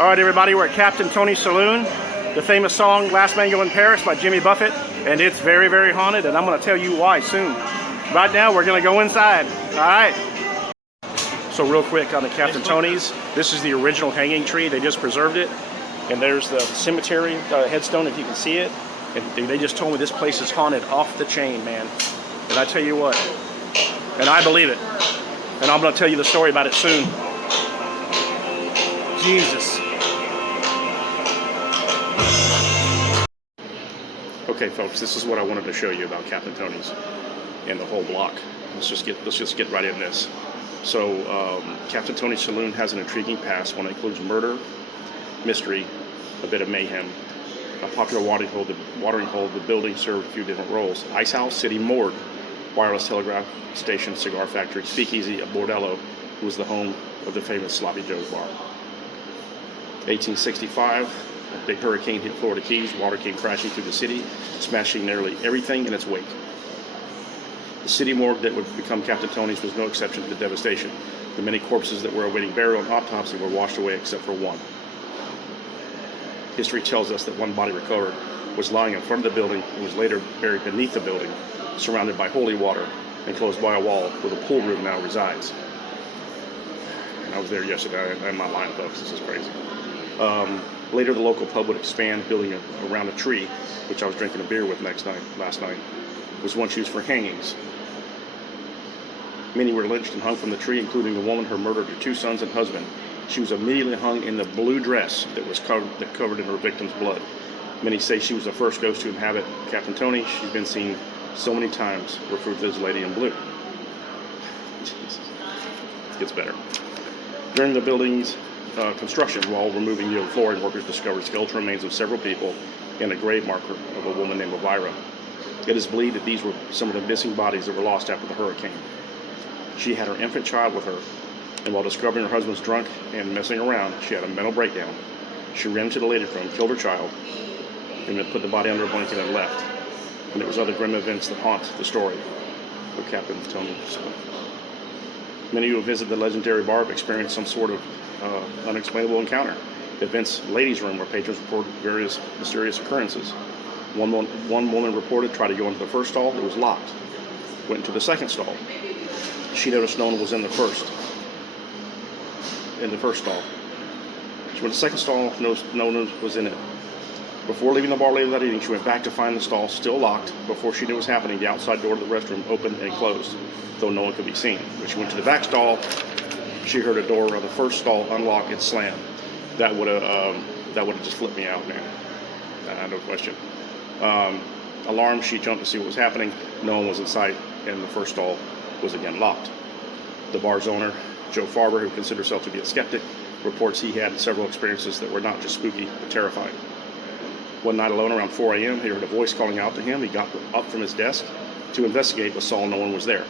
All right, everybody, we're at Captain Tony's Saloon. The famous song Last Mango in Paris by Jimmy Buffett, and it's very, very haunted, and I'm going to tell you why soon. Right now, we're going to go inside. All right. So real quick on the Captain Tony's, this is the original hanging tree. They just preserved it, and there's the cemetery headstone, if you can see it. And they just told me this place is haunted off the chain, man. And I tell you what, and I believe it. And I'm going to tell you the story about it soon. Jesus. Okay, folks, this is what I wanted to show you about Captain Tony's and the whole block. Let's just get right in this. So, Captain Tony's Saloon has an intriguing past. One that includes murder, mystery, a bit of mayhem. A popular watering hole, the building served a few different roles. Ice house, city morgue, wireless telegraph station, cigar factory, speakeasy, a bordello, was the home of the famous Sloppy Joe's bar. 1865, a big hurricane hit Florida Keys. Water came crashing through the city, smashing nearly everything in its wake. The city morgue that would become Captain Tony's was no exception to the devastation. The many corpses that were awaiting burial and autopsy were washed away except for one. History tells us that one body recovered was lying in front of the building and was later buried beneath the building, surrounded by holy water and closed by a wall where the pool room now resides. And I was there yesterday. I'm not lying, folks. This is crazy. Later, the local pub would expand, building around a tree, which I was drinking a beer with last night. It was once used for hangings. Many were lynched and hung from the tree, including the woman who murdered her 2 sons and husband. She was immediately hung in the blue dress that covered in her victim's blood. Many say she was the first ghost to inhabit Captain Tony. She's been seen so many times, referred to as Lady in Blue. Jesus. It gets better. During the building's construction, while removing the old flooring, workers discovered skeletal remains of several people and a grave marker of a woman named Elvira. It is believed that these were some of the missing bodies that were lost after the hurricane. She had her infant child with her, and while discovering her husband was drunk and messing around, she had a mental breakdown. She ran to the ladies' room, killed her child, and then put the body under a blanket and left. And there was other grim events that haunt the story of Captain Tony. So, many who have visited the legendary bar have experienced some sort of unexplainable encounter. The event's ladies' room, where patrons reported various mysterious occurrences. One woman reported tried to go into the first stall. It was locked. Went into the second stall. She noticed no one was in the first stall. She went to the second stall. No one was in it. Before leaving the bar later that evening, she went back to find the stall still locked. Before she knew what was happening, the outside door to the restroom opened and closed, though no one could be seen. When she went to the back stall, she heard a door of the first stall unlock and slam. That would have just flipped me out, man. No question. Alarmed, she jumped to see what was happening. No one was in sight, and the first stall was again locked. The bar's owner, Joe Farber, who considered himself to be a skeptic, reports he had several experiences that were not just spooky, but terrifying. One night alone around 4 a.m., he heard a voice calling out to him. He got up from his desk to investigate, but saw no one was there.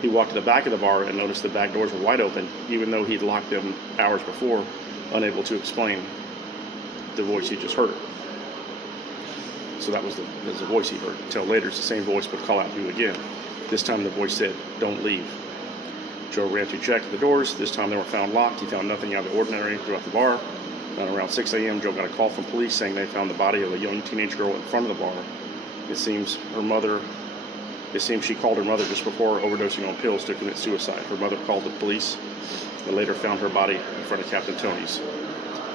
He walked to the back of the bar and noticed the back doors were wide open, even though he'd locked them hours before, unable to explain the voice he just heard. So that was the voice he heard. Until later, it's the same voice would call out to him again. This time the voice said, "Don't leave." Joe ran to check the doors. This time they were found locked. He found nothing out of the ordinary throughout the bar. Around 6 a.m., Joe got a call from police saying they found the body of a young teenage girl in front of the bar. It seems she called her mother just before overdosing on pills to commit suicide. Her mother called the police and later found her body in front of Captain Tony's.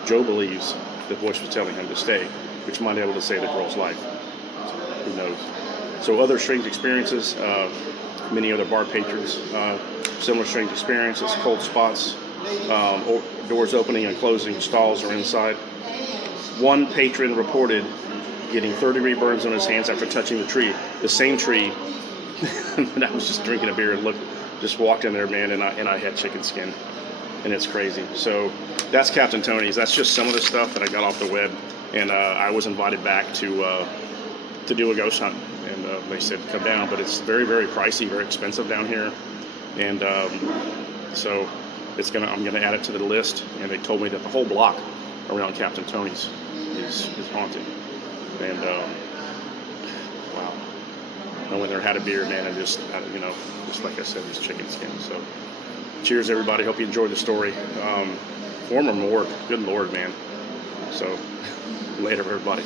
Joe believes the voice was telling him to stay, which might be able to save the girl's life. Who knows? So other strange experiences, many other bar patrons, similar strange experiences, cold spots, doors opening and closing, stalls are inside. One patron reported getting third-degree burns on his hands after touching the tree. The same tree that I was just drinking a beer and just walked in there, man, and I had chicken skin, and it's crazy. So that's Captain Tony's. That's just some of the stuff that I got off the web, and I was invited back to do a ghost hunt, and they said come down, but it's very, very pricey, very expensive down here, and so I'm gonna add it to the list. And they told me that the whole block around Captain Tony's is haunted, and wow. I went there, had a beer, man, and just like I said, this chicken skin. So Cheers, everybody. Hope you enjoyed the story. Former morgue. Good Lord, man. So, later, everybody.